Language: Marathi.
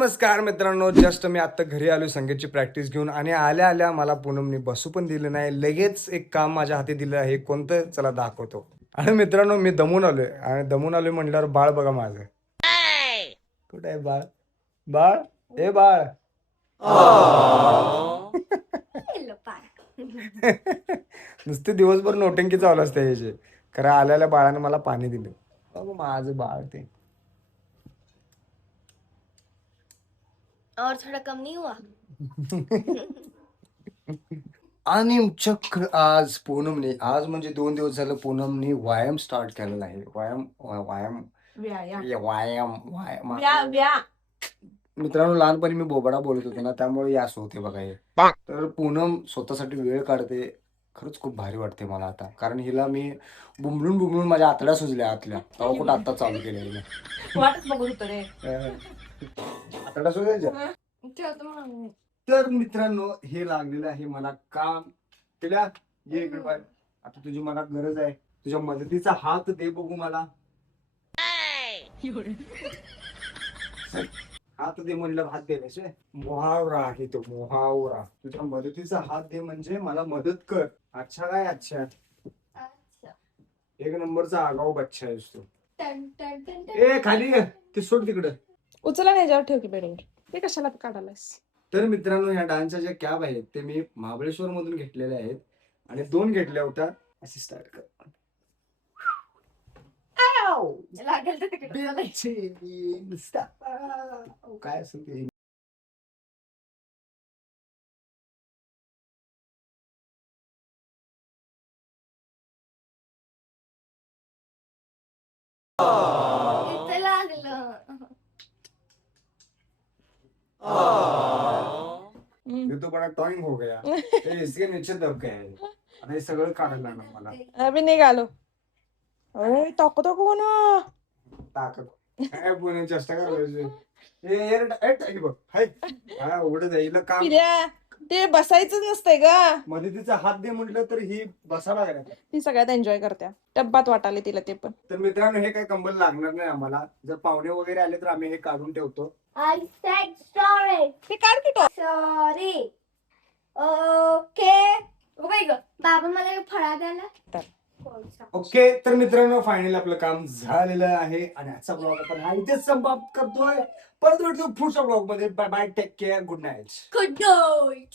नमस्कार मित्रांनो, जस्ट मी आता घरी आलो संगीतची प्रॅक्टिस घेऊन आणि आल्या आल्या मला पूनमने बसू पण दिलं नाही. लगेच एक काम माझ्या हाती दिलं आहे. कोणतं चला दाखवतो. आणि मित्रांनो मी दमून आलोय आणि दमून आलोय म्हटल्यावर बाळ बघा माझं. कुठे आहे बाळ? बाळ ए बाळ. नुसते दिवसभर नोटंकी चालू असते याचे. खरं आल्याला बाळाने मला पाणी दिलं. बाबा माझं बाळ ते. और थोड़ा कम नहीं हुआ? आणि चक्र आज पूनमने आज म्हणजे 2 दिवस झालं पूनमने व्यायाम स्टार्ट केलेला आहे. व्यायाम व्यायाम व्यायाम व्यायाम व्यायाम व्या व्या मित्रांनो लहानपणी मी बोबडा बोलत होतो ना त्यामुळे यास होते बघा हे. तर पूनम स्वतःसाठी वेळ काढते. खरंच खूप भारी वाटते मला आता कारण हिला मी बुंबलून बुंबलून माझ्या आतड्या सुजल्या आतल्या तेव्हा कुठं आता चालू केलेलं वाटच बघत होतो रे. आतड्या सुजायच्या. ठेवतो म्हणून. तर मित्रांनो हे लागलेलं आहे मला काम. तिला ये इकडे बाहेर. आता तुझी मला गरज आहे. तुझ्या मदतीचा हात दे बघू मला. हात दे म्हणलं हात दे. मुहावरा आहे तो मुहावरा. तुझ्या मदतीचा हात दे म्हणजे मला मदत कर. अच्छा काय अच्छा. एक नंबरचा आगाऊ बच्चा आहेस तू. ए खाली ये. ते सोड तिकडं. उचला ह्याच्यावर ठेव की बेडवर. ते कशाला काढायलास? तर मित्रांनो ह्या डान्सच्या ज्या कॅब आहेत ते मी महाबळेश्वर मधून घेतलेल्या आहेत आणि 2 घेतल्या होत्या. अशी स्टार्ट कर. लागेल तर तिकडे. काय असेल ते इथं लागलं. ये तो बड़ा टॉइंग हो गया. ये इसके नीचे दब गया है. आता हे सगळं काढायला लागणार मला. अभि निघालो. अरे टाको टाको ना. ताकद काय पुणे चेष्टा करायची. ए बघ हाय. हा उघड जाईल काम. पिल्या ते बसायचं नसतंय ग. मदतीचा हात दे म्हटलं तर ही बसायला लागल्या. ती सगळ्यात एन्जॉय करत्या. डब्बात वाटाले तिला ते पण. तर मित्रांनो हे काय कंबल लागणार नाही आम्हाला. जर पाहुणे वगैरे आले तर आम्ही हे काढून ठेवतो. I said sorry. ते काढ की टॉप. Sorry. Okay. बाई ग बाबा मला एक फळा द्याला. ओके तर मित्रांनो फायनली आपलं काम झालेलं आहे आणि आजचा ब्लॉग आपण हा इथेच समाप्त करतोय. परत भेटतो पुढच्या ब्लॉग मध्ये. Bye bye take care good night. Good night.